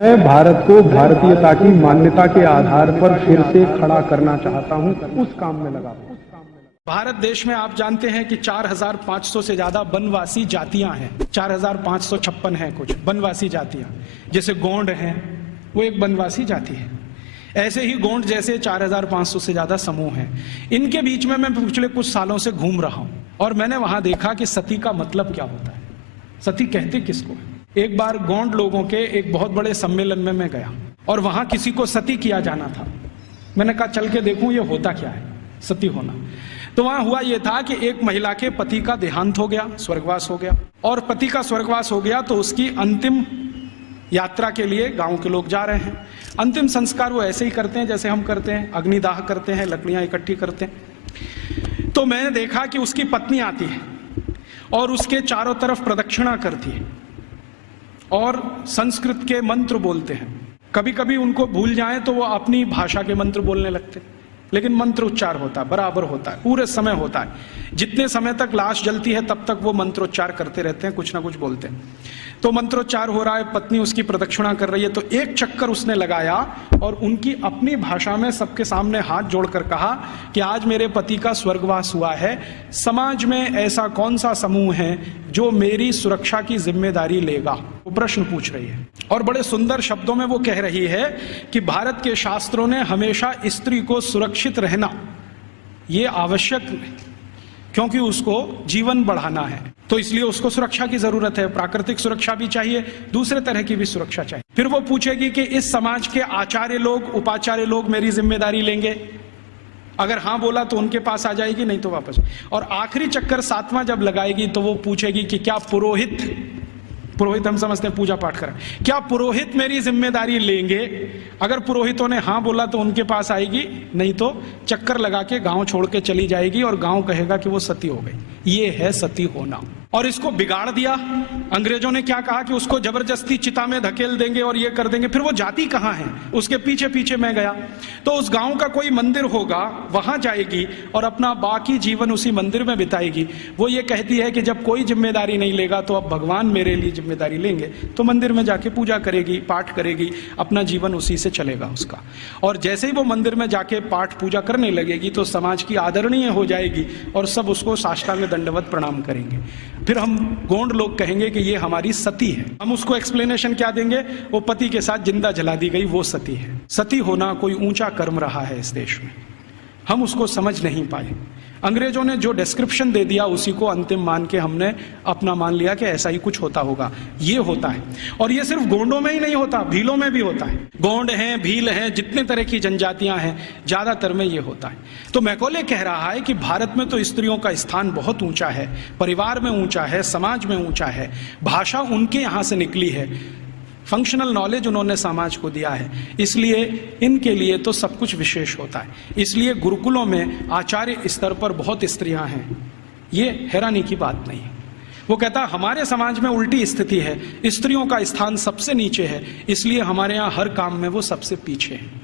मैं भारत को भारतीयता की मान्यता के आधार पर फिर से खड़ा करना चाहता हूं, उस काम में लगा हूं। भारत देश में आप जानते हैं कि 4500 से ज्यादा वनवासी जातियां हैं। 4556 हैं कुछ वनवासी जातियां। जैसे गोंड हैं, वो एक वनवासी जाति है। ऐसे ही गोंड जैसे 4500 से ज्यादा समूह हैं। इनके बीच में मैं पिछले कुछ सालों से घूम रहा हूं और मैंने वहां देखा कि सती का मतलब क्या होता है, सती कहते किसको है। एक बार गोंड लोगों के एक बहुत बड़े सम्मेलन में मैं गया और वहां किसी को सती किया जाना था। मैंने कहा चल के देखूं ये होता क्या है सती होना। तो वहां हुआ ये था कि एक महिला के पति का देहांत हो गया, स्वर्गवास हो गया, और पति का स्वर्गवास हो गया तो उसकी अंतिम यात्रा के लिए गांव के लोग जा रहे हैं। अंतिम संस्कार वो ऐसे ही करते हैं जैसे हम करते हैं, अग्निदाह करते हैं, लकड़ियां इकट्ठी करते हैं। तो मैंने देखा कि उसकी पत्नी आती है और उसके चारों तरफ प्रदक्षिणा करती है और संस्कृत के मंत्र बोलते हैं। कभी कभी उनको भूल जाएं तो वो अपनी भाषा के मंत्र बोलने लगते, लेकिन मंत्र उच्चार होता है, बराबर होता है, पूरे समय होता है। जितने समय तक लाश जलती है तब तक वो मंत्रोच्चार करते रहते हैं, कुछ ना कुछ बोलते हैं। तो मंत्रोच्चार हो रहा है, पत्नी उसकी प्रदक्षिणा कर रही है, तो एक चक्कर उसने लगाया और उनकी अपनी भाषा में सबके सामने हाथ जोड़कर कहा कि आज मेरे पति का स्वर्गवास हुआ है, समाज में ऐसा कौन सा समूह है जो मेरी सुरक्षा की जिम्मेदारी लेगा। वो प्रश्न पूछ रही है और बड़े सुंदर शब्दों में वो कह रही है कि भारत के शास्त्रों ने हमेशा स्त्री को सुरक्षित रहना ये आवश्यक है क्योंकि उसको जीवन बढ़ाना है, तो इसलिए उसको सुरक्षा की जरूरत है। प्राकृतिक सुरक्षा भी चाहिए, दूसरे तरह की भी सुरक्षा चाहिए। फिर वो पूछेगी कि इस समाज के आचार्य लोग, उपाचार्य लोग मेरी जिम्मेदारी लेंगे। अगर हाँ बोला तो उनके पास आ जाएगी, नहीं तो वापस। और आखिरी चक्कर 7वां जब लगाएगी तो वो पूछेगी कि क्या पुरोहित हम समझते हैं पूजा पाठ करें, क्या पुरोहित मेरी जिम्मेदारी लेंगे। अगर पुरोहितों ने हाँ बोला तो उनके पास आएगी, नहीं तो चक्कर लगा के गांव छोड़ के चली जाएगी और गांव कहेगा कि वो सती हो गई। ये है सती होना। और इसको बिगाड़ दिया अंग्रेजों ने। क्या कहा कि उसको जबरदस्ती चिता में धकेल देंगे और ये कर देंगे। फिर वो जाति कहाँ है, उसके पीछे पीछे मैं गया तो उस गांव का कोई मंदिर होगा, वहां जाएगी और अपना बाकी जीवन उसी मंदिर में बिताएगी। वो ये कहती है कि जब कोई जिम्मेदारी नहीं लेगा तो अब भगवान मेरे लिए जिम्मेदारी लेंगे, तो मंदिर में जाके पूजा करेगी, पाठ करेगी, अपना जीवन उसी से चलेगा उसका। और जैसे ही वो मंदिर में जाके पाठ पूजा करने लगेगी तो समाज की आदरणीय हो जाएगी और सब उसको साष्टांग दंडवत प्रणाम करेंगे। फिर हम गोंड लोग कहेंगे कि ये हमारी सती है। हम उसको एक्सप्लेनेशन क्या देंगे, वो पति के साथ जिंदा जला दी गई वो सती है। सती होना कोई ऊंचा कर्म रहा है इस देश में, हम उसको समझ नहीं पाए। अंग्रेजों ने जो डिस्क्रिप्शन दे दिया उसी को अंतिम मान के हमने अपना मान लिया कि ऐसा ही कुछ होता होगा। ये होता है, और ये सिर्फ गोंडों में ही नहीं होता, भीलों में भी होता है। गोंड हैं, भील हैं, जितने तरह की जनजातियां हैं ज्यादातर में ये होता है। तो मैकॉले कह रहा है कि भारत में तो स्त्रियों का स्थान बहुत ऊंचा है, परिवार में ऊंचा है, समाज में ऊंचा है, भाषा उनके यहां से निकली है, फंक्शनल नॉलेज उन्होंने समाज को दिया है, इसलिए इनके लिए तो सब कुछ विशेष होता है। इसलिए गुरुकुलों में आचार्य स्तर पर बहुत स्त्रियां हैं, ये हैरानी की बात नहीं है। वो कहता हमारे समाज में उल्टी स्थिति है, स्त्रियों का स्थान सबसे नीचे है, इसलिए हमारे यहाँ हर काम में वो सबसे पीछे है।